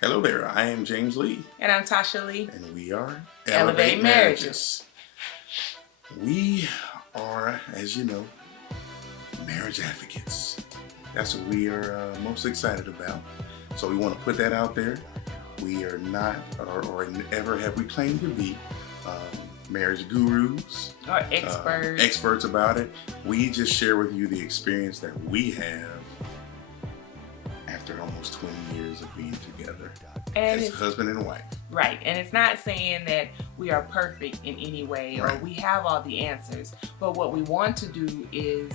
Hello there, I am James Lee. And I'm Tasha Lee. And we are Elevate Marriages. We are, as you know, marriage advocates. That's what we are most excited about. So we want to put that out there. We are not, or ever have we claimed to be, marriage gurus. Or experts. Experts about it. We just share with you the experience that we have after almost 20 years of being together and as husband and wife. Right. And it's not saying that we are perfect in any way or we have all the answers. But what we want to do is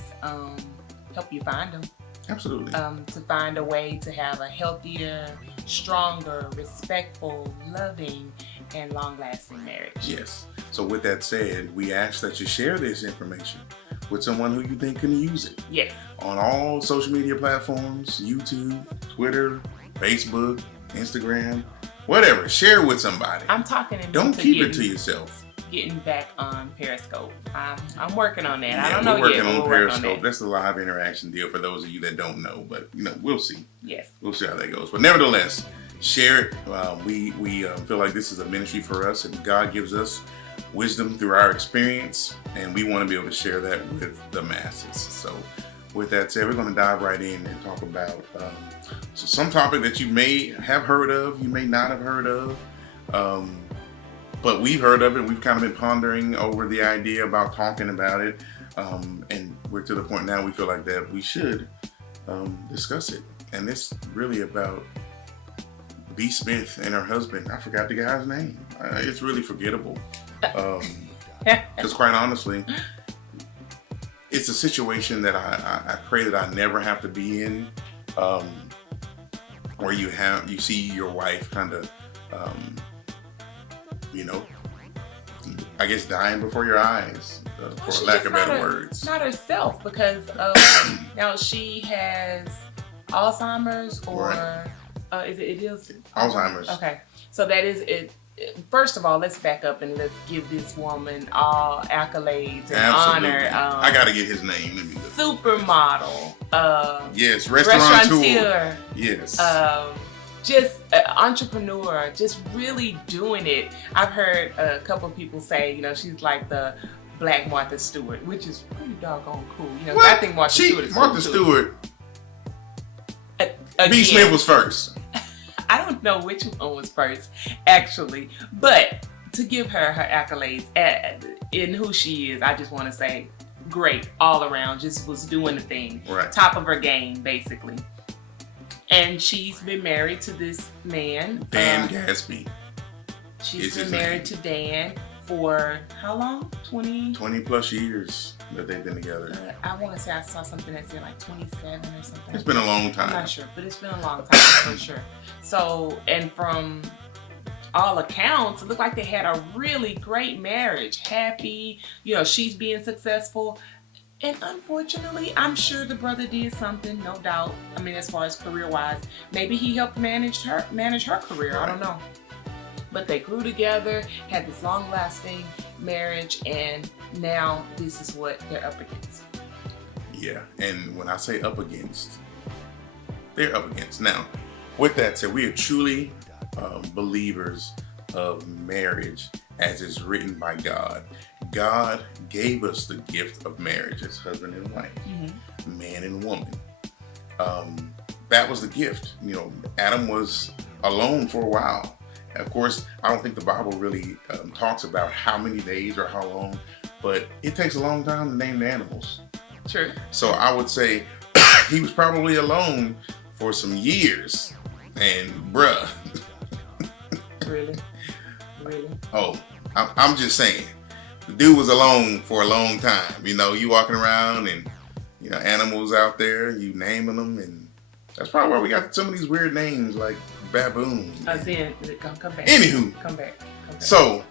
help you find them. Absolutely. To find a way to have a healthier, stronger, respectful, loving, and long-lasting marriage. Yes. So with that said, we ask that you share this information with someone who you think can use it. Yes. On all social media platforms, YouTube, Twitter, Facebook, Instagram, whatever. Share it with somebody. I'm talking to Don't keep it to yourself. Getting back on Periscope. I'm working on that. Yeah, I don't know we're working yet. on Periscope. That's the live interaction deal for those of you that don't know, but we'll see. Yes. We'll see how that goes. But nevertheless, share it. We feel like this is a ministry for us, and God gives us wisdom through our experience, and we want to be able to share that with the masses. So with that said, we're going to dive right in and talk about some topic that you may have heard of, you may not have heard of, but we've heard of it. We've kind of been pondering over the idea about talking about it, and we're to the point now we feel like that we should discuss it. And it's really about B. Smith and her husband. I forgot the guy's name. It's really forgettable. Because quite honestly, it's a situation that I pray that I never have to be in, where you see your wife kind of, I guess dying before your eyes, for lack of better words. Not herself, because now she has Alzheimer's or it is Alzheimer's. Okay, so that is it. First of all, let's back up and let's give this woman all accolades and honor. I gotta get his name. Supermodel. Yes, restaurateur. Yes. Just entrepreneur, just really doing it. I've heard a couple of people say, she's like the Black Martha Stewart, which is pretty doggone cool. I think Martha Stewart is Martha cool Stewart. Again, B. Smith was first. I don't know which one was first, actually, but to give her accolades in who she is, I just want to say, great all around. Just was doing the thing, top of her game, basically. And she's been married to this man, Dan Gasby. She's been married to Dan for how long? 20 plus years that they've been together. I want to say I saw something that said like 27 or something. It's been a long time. I'm not sure, but it's been a long time for sure. So, and from all accounts, it looked like they had a really great marriage. Happy, she's being successful. And unfortunately, I'm sure the brother did something, no doubt. I mean, as far as career-wise, maybe he helped manage her career. Right. I don't know. But they grew together, had this long-lasting marriage, and now this is what they're up against. Yeah, and when I say up against, they're up against. Now, with that said, we are truly believers of marriage as is written by God. God gave us the gift of marriage as husband and wife, man and woman. That was the gift. Adam was alone for a while. Of course, I don't think the Bible really talks about how many days or how long, but it takes a long time to name the animals. True. So I would say he was probably alone for some years. And bruh. Really? Oh, I'm just saying. The dude was alone for a long time. You walking around and, animals out there, you naming them. And that's probably why we got some of these weird names like baboon. Come back. Anywho. Come back. So,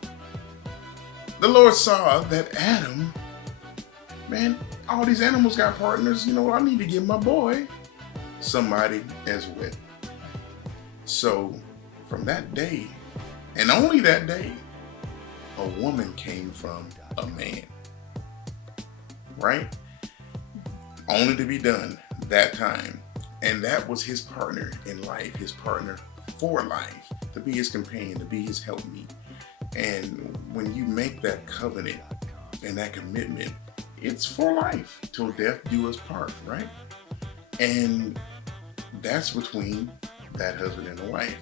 the Lord saw that Adam, man, all these animals got partners. I need to give my boy somebody as well. So, from that day, and only that day, a woman came from a man. Right? only to be done that time. And that was his partner in life, his partner for life, to be his companion, to be his helpmeet. And when you make that covenant and that commitment, it's for life, till death do us part, right? And that's between that husband and the wife.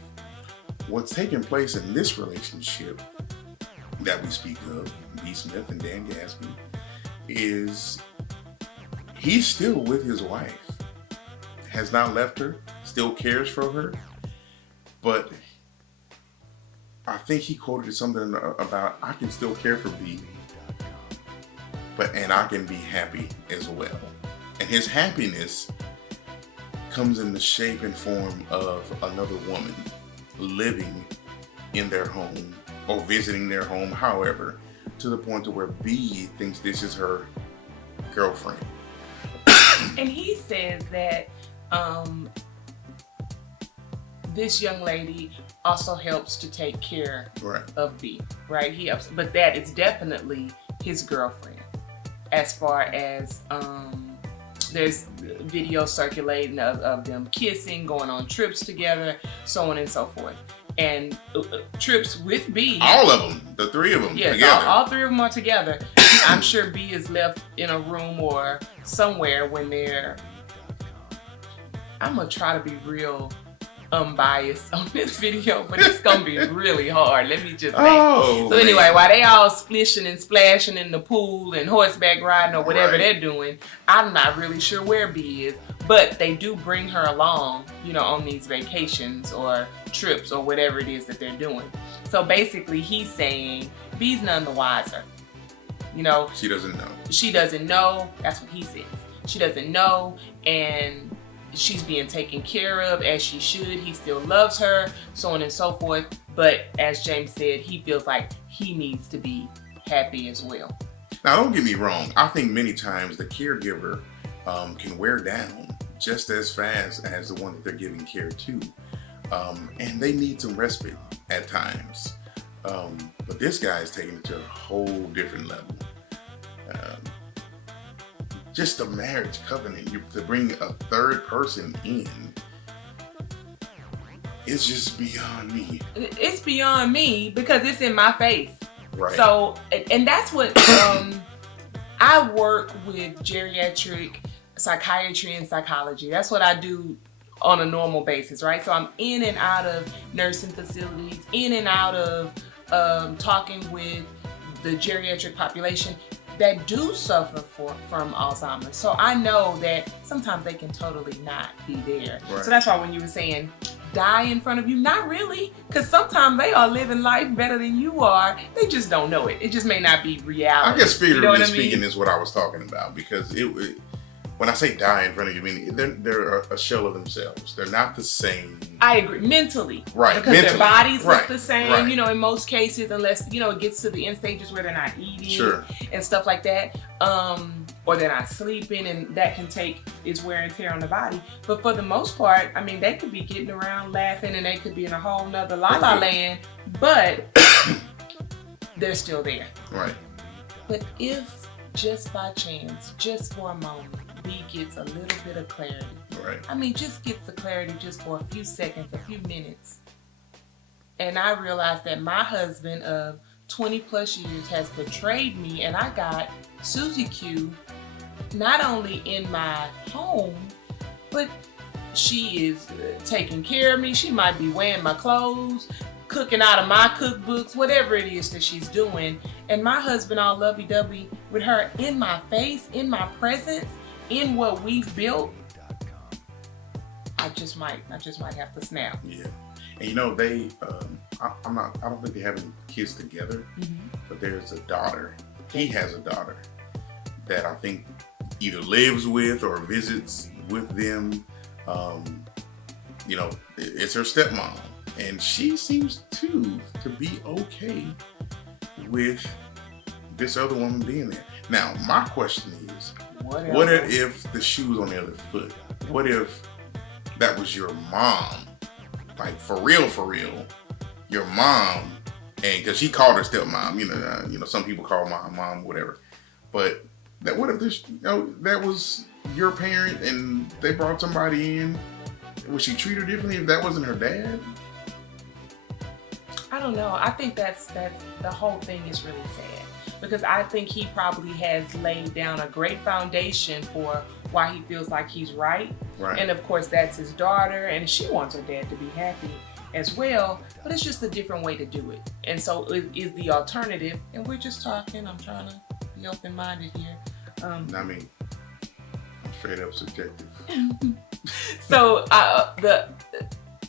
What's taking place in this relationship that we speak of, B. Smith and Dan Gasby, is he's still with his wife, has not left her, still cares for her, but I think he quoted something about, I can still care for B, and I can be happy as well. And his happiness comes in the shape and form of another woman living in their home or visiting their home, however, to the point to where B thinks this is her girlfriend. And he says that this young lady also helps to take care of B, right? He helps, but that is definitely his girlfriend. As far as there's videos circulating of them kissing, going on trips together, so on and so forth. And trips with B. All of them, the three of them together. All three of them are together. I'm sure B is left in a room or somewhere when they're... I'm going to try to be real unbiased on this video, but it's going to be really hard. Let me just say. So anyway, while they all splishing and splashing in the pool and horseback riding or whatever they're doing, I'm not really sure where B is. But they do bring her along, you know, on these vacations or trips or whatever it is that they're doing. So basically he's saying B's none the wiser. You know, she doesn't know. She doesn't know. That's what he says. She doesn't know, and she's being taken care of as she should. He still loves her, so on and so forth. But as James said, he feels like he needs to be happy as well. Now, don't get me wrong. I think many times the caregiver can wear down just as fast as the one that they're giving care to. And they need some respite at times. But this guy is taking it to a whole different level. Just a marriage covenant, to bring a third person in, it's just beyond me. It's beyond me because it's in my face. Right. So, and that's what, I work with geriatric psychiatry and psychology. That's what I do on a normal basis, right? So I'm in and out of nursing facilities, in and out of talking with the geriatric population that do suffer from Alzheimer's. So I know that sometimes they can totally not be there. Right. So that's why when you were saying die in front of you, not really, because sometimes they are living life better than you are. They just don't know it. It just may not be reality. I guess figuratively speaking is what I was talking about, because when I say die in front of you, I mean they're a shell of themselves. They're not the same. I agree. Mentally. Right. Because mentally. their bodies look the same, right. You know, in most cases, unless, you know, it gets to the end stages where they're not eating sure. and stuff like that. Or they're not sleeping, and that can take its wear and tear on the body. But for the most part, I mean, they could be getting around laughing, and they could be in a whole nother la-la land, but they're still there. Right. But if just by chance, just for a moment, B gets a little bit of clarity. Right. I mean, just gets the clarity just for a few seconds, a few minutes. And I realized that my husband of 20 plus years has betrayed me, and I got Susie Q not only in my home, but she is taking care of me. She might be wearing my clothes, cooking out of my cookbooks, whatever it is that she's doing. And my husband all lovey-dovey with her in my face, in my presence, in what we've built. I just might have to snap. Yeah. And you know, they I don't think they have any kids together, but there's a daughter. He has a daughter that I think either lives with or visits with them. You know, it's her stepmom, and she seems to be okay with this other woman being there. Now, my question is, what if the shoe was on the other foot? What if that was your mom? Like, for real, your mom, and because she called her stepmom, you know, some people call my mom whatever, but That what if this, that was your parent and they brought somebody in? Would she treat her differently if that wasn't her dad? I don't know. I think that's the whole thing is really sad, because I think he probably has laid down a great foundation for why he feels like he's right. Right. And of course that's his daughter, and she wants her dad to be happy as well, but it's just a different way to do it. And so it is the alternative, and we're just talking. I'm trying to be open-minded here. I mean, I'm straight up subjective. So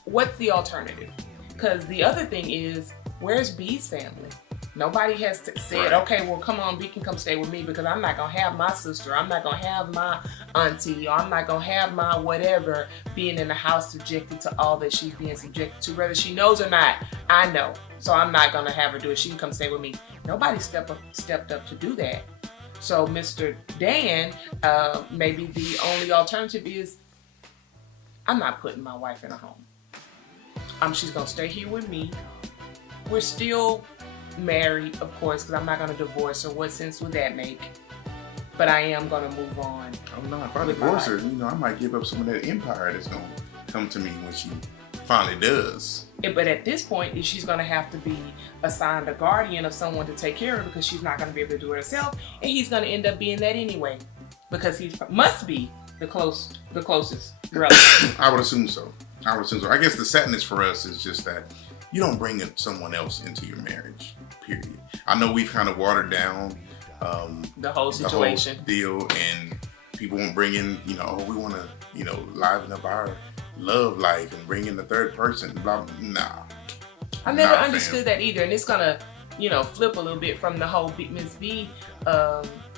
what's the alternative? Because the other thing is, where's B's family? Nobody has said, Right. okay, well, come on, B can come stay with me, because I'm not going to have my sister, I'm not going to have my auntie, or I'm not going to have my whatever being in the house subjected to all that she's being subjected to, whether she knows or not. I know. So I'm not going to have her do it. She can come stay with me. Nobody stepped up to do that. So Mr. Dan, maybe the only alternative is, I'm not putting my wife in a home. She's going to stay here with me. We're still married, of course, because I'm not going to divorce her. What sense would that make? But I am going to move on. Oh no, if I divorce her, I might give up some of that empire that's going to come to me when she finally does. But at this point, she's going to have to be assigned a guardian of someone to take care of her, because she's not going to be able to do it herself. And he's going to end up being that anyway, because he must be the closest relative. I would assume so. I guess the sadness for us is just that you don't bring someone else into your marriage, period. I know we've kind of watered down the whole situation. The whole deal, and people won't bring in, we want to, liven up our love life and bring in the third person. Blah, blah. Nah. I never understood that either, and it's gonna, flip a little bit from the whole Miss B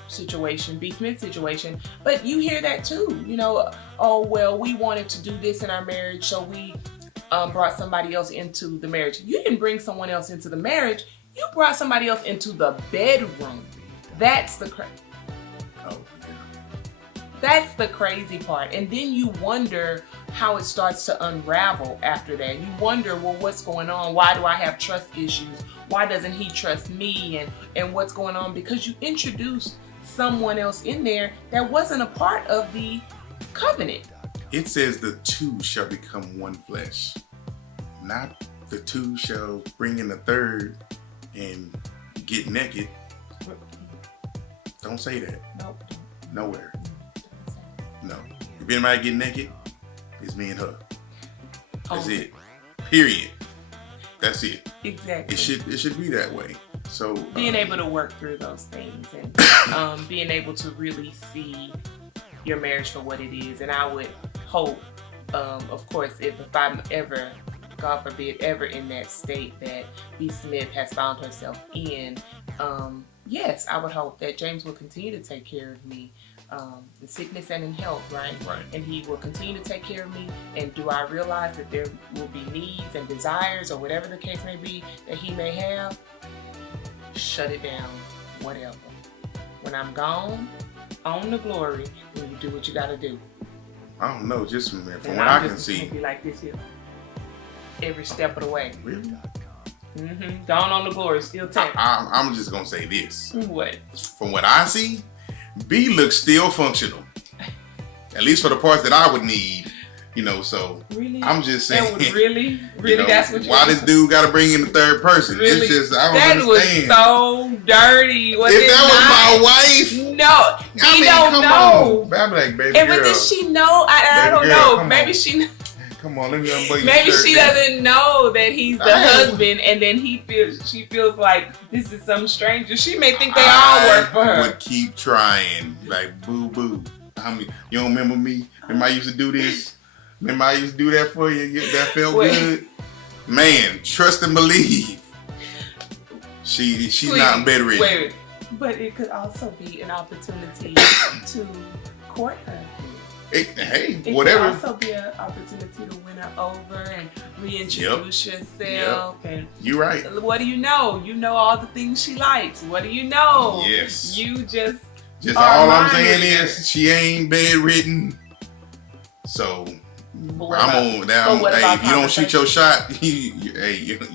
situation, B Smith situation. But you hear that too, oh well, we wanted to do this in our marriage, so we brought somebody else into the marriage. You didn't bring someone else into the marriage. You brought somebody else into the bedroom. That's the That's the crazy part. And then you wonder how it starts to unravel after that. You wonder, well, what's going on? Why do I have trust issues? Why doesn't he trust me? And what's going on? Because you introduced someone else in there that wasn't a part of the covenant. It says the two shall become one flesh. Not the two shall bring in the third and get naked. Don't say that. Nope. Nowhere. No. If anybody get naked, it's me and her. That's it. Period. That's it. Exactly. It should be that way. So being able to work through those things and being able to really see your marriage for what it is. And I would hope, of course, if I'm ever, God forbid, ever in that state that B. Smith has found herself in, yes, I would hope that James will continue to take care of me, in sickness and in health, right? Right. And he will continue to take care of me. And do I realize that there will be needs and desires or whatever the case may be that he may have? Shut it down, whatever. When I'm gone, on the glory, then you do what you gotta do. I don't know, just from what And I I'm can just see. gonna be like this here, every step of the way. Really? Gone on the glory, still taking. I'm just gonna say this. What? From what I see, B looks still functional. At least for the parts that I would need, so Really? I'm just saying. That was really, that's what you. Why this dude got to bring in the third person? Really? It's just I don't that understand. was so dirty. Was if it that not? was my wife, No, I we mean, don't come know. on. I'm like, baby And girl. but did she know? I Baby don't girl, know. come Maybe on. she. Come on, let me unbutton your Maybe shirt she then. doesn't know that he's the husband, and then she feels like this is some stranger. She may think they all work for her. I would keep trying, like boo boo. You don't remember me? Remember I used to do this? Remember I used to do that for you? That felt good? Man, trust and believe. She's not bedridden. Wait, but it could also be an opportunity to court her. It It whatever. could also be an opportunity to win her over and reintroduce yourself. Yep. And You're right. what do you know? You know all the things she likes. What do you know? Yes. You just all I'm saying is she ain't bedridden. So I'm on down. Hey, if you don't shoot your shot,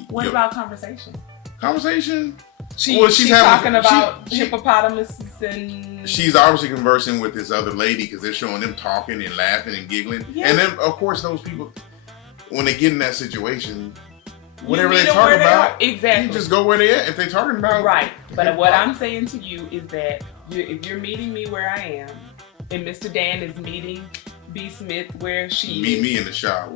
what about conversation? Conversation? She's talking about hippopotamuses and... She's obviously conversing with this other lady because they're showing them talking and laughing and giggling. Yeah. And then, of course, those people, when they get in that situation, whatever they talk about, exactly, you just go where they at. If they're talking about... Right. But what I'm saying to you is that if you're meeting me where I am, and Mr. Dan is meeting B. Smith where she Meet me in the shower.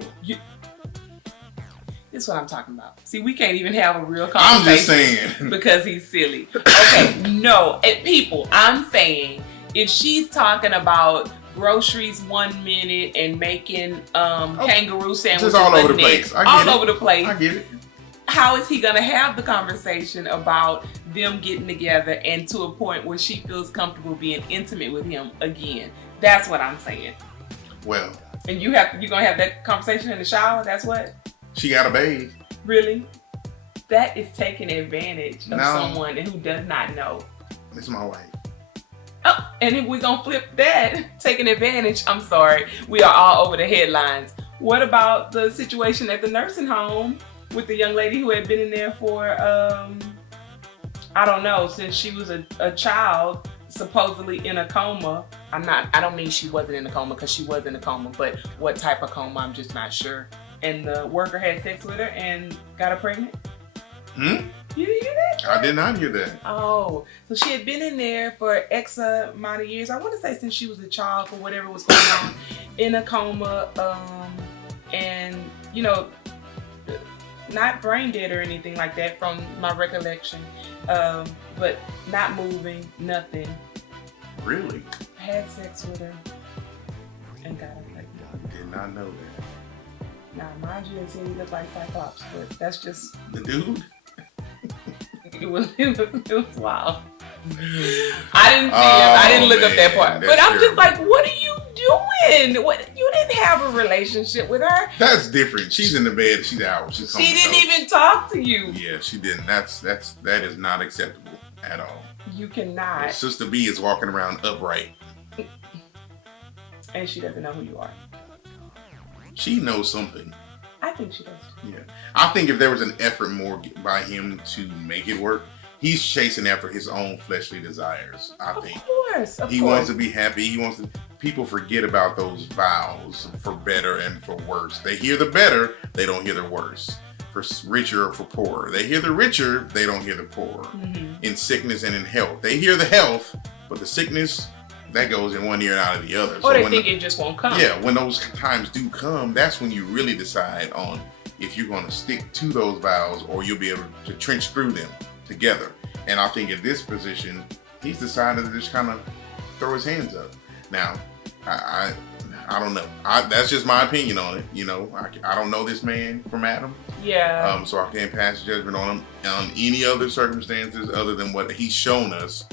This is what I'm talking about. See, we can't even have a real conversation. I'm just saying. Because he's silly. Okay, no. People, I'm saying, if she's talking about groceries 1 minute and making kangaroo sandwiches just all over the place. Over the place. I get it. How is he going to have the conversation about them getting together and to a point where she feels comfortable being intimate with him again? That's what I'm saying. Well. And you're going to have that conversation in the shower? That's what? She got a bathe. Really? That is taking advantage of someone who does not know. This is my wife. Oh, and if we're going to flip that, taking advantage, I'm sorry, we are all over the headlines. What about the situation at the nursing home with the young lady who had been in there for, I don't know, since she was a child, supposedly in a coma. I don't mean she wasn't in a coma because she was in a coma, but what type of coma, I'm just not sure. And the worker had sex with her and got her pregnant? You didn't hear that? I did not hear that. Oh, so she had been in there for X amount of years. I want to say since she was a child or whatever was going on, in a coma, and, you know, not brain dead or anything like that from my recollection, but not moving, nothing. Really? Had sex with her and got her pregnant. I did not know that. Now, mind you, they said he looked like Cyclops, but that's just... The dude? It was wild. I didn't see him. I didn't look up that part. But I'm just like, what are you doing? You didn't have a relationship with her. That's different. She's in the bed. She's out. She didn't even talk to you. Yeah, she didn't. That is not acceptable at all. You cannot. Sister B is walking around upright. And she doesn't know who you are. She knows something. I think she does. Yeah. I think if there was an effort more by him to make it work, he's chasing after his own fleshly desires. I think. Of course. He wants to be happy. He wants to. People forget about those vows for better and for worse. They hear the better, they don't hear the worse. For richer or for poorer. They hear the richer, they don't hear the poorer. Mm-hmm. In sickness and in health. They hear the health, but the sickness, that goes in one ear and out of the other. Or they think it just won't come. Yeah, when those times do come, that's when you really decide on if you're going to stick to those vows or you'll be able to trench through them together. And I think in this position, he's decided to just kind of throw his hands up. Now, I don't know. That's just my opinion on it. You know, I don't know this man from Adam. Yeah. So I can't pass judgment on him on any other circumstances other than what he's shown us.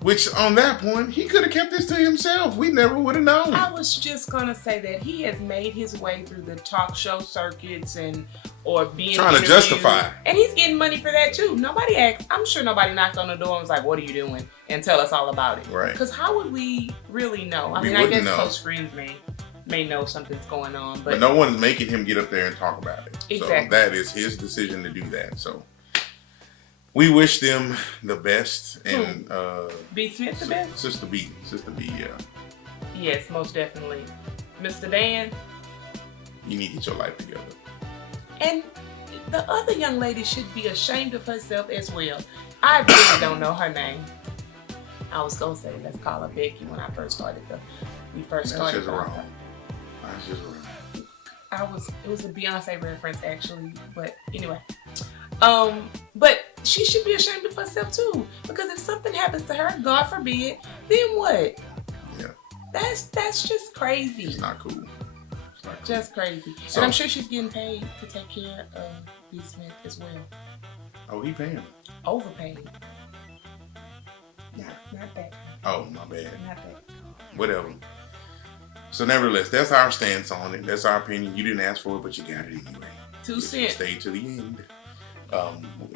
Which, on that point, he could have kept this to himself. We never would have known. I was just going to say that he has made his way through the talk show circuits or being trying to justify. And he's getting money for that, too. Nobody asked. I'm sure nobody knocked on the door and was like, what are you doing? And tell us all about it. Right. Because how would we really know? I mean, I guess close friends may know something's going on. But no one's making him get up there and talk about it. Exactly. So that is his decision to do that. So we wish them the best. And B. Smith the best? Sister B, yeah. Yes, most definitely. Mr. Dan, you need to get your life together. And the other young lady should be ashamed of herself as well. I really don't know her name. I was gonna say let's call her Becky when I first started. That's just wrong. That's just wrong. It was a Beyonce reference actually, but anyway. But she should be ashamed of herself too, because if something happens to her, God forbid, then what? Yeah. That's just crazy. It's not cool. Just crazy. So, and I'm sure she's getting paid to take care of B. Smith as well. Oh, he paying? Overpaid. Not that. Oh, my bad. Not that. Whatever. So nevertheless, that's our stance on it. That's our opinion. You didn't ask for it, but you got it anyway. 2 cents. Stay to the end.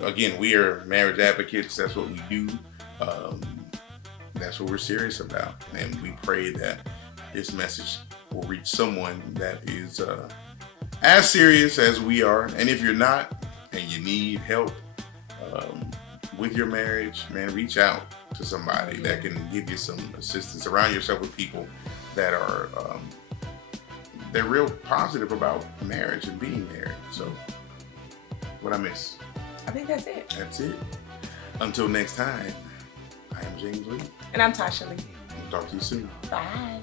Again, we are marriage advocates. That's what we do. That's what we're serious about. And we pray that this message will reach someone that is as serious as we are. And if you're not and you need help, with your marriage, man, reach out to somebody that can give you some assistance. Surround yourself with people that are they're real positive about marriage and being married. So, what I miss? I think that's it. That's it. Until next time, I am James Lee. And I'm Tasha Lee. I'll talk to you soon. Bye.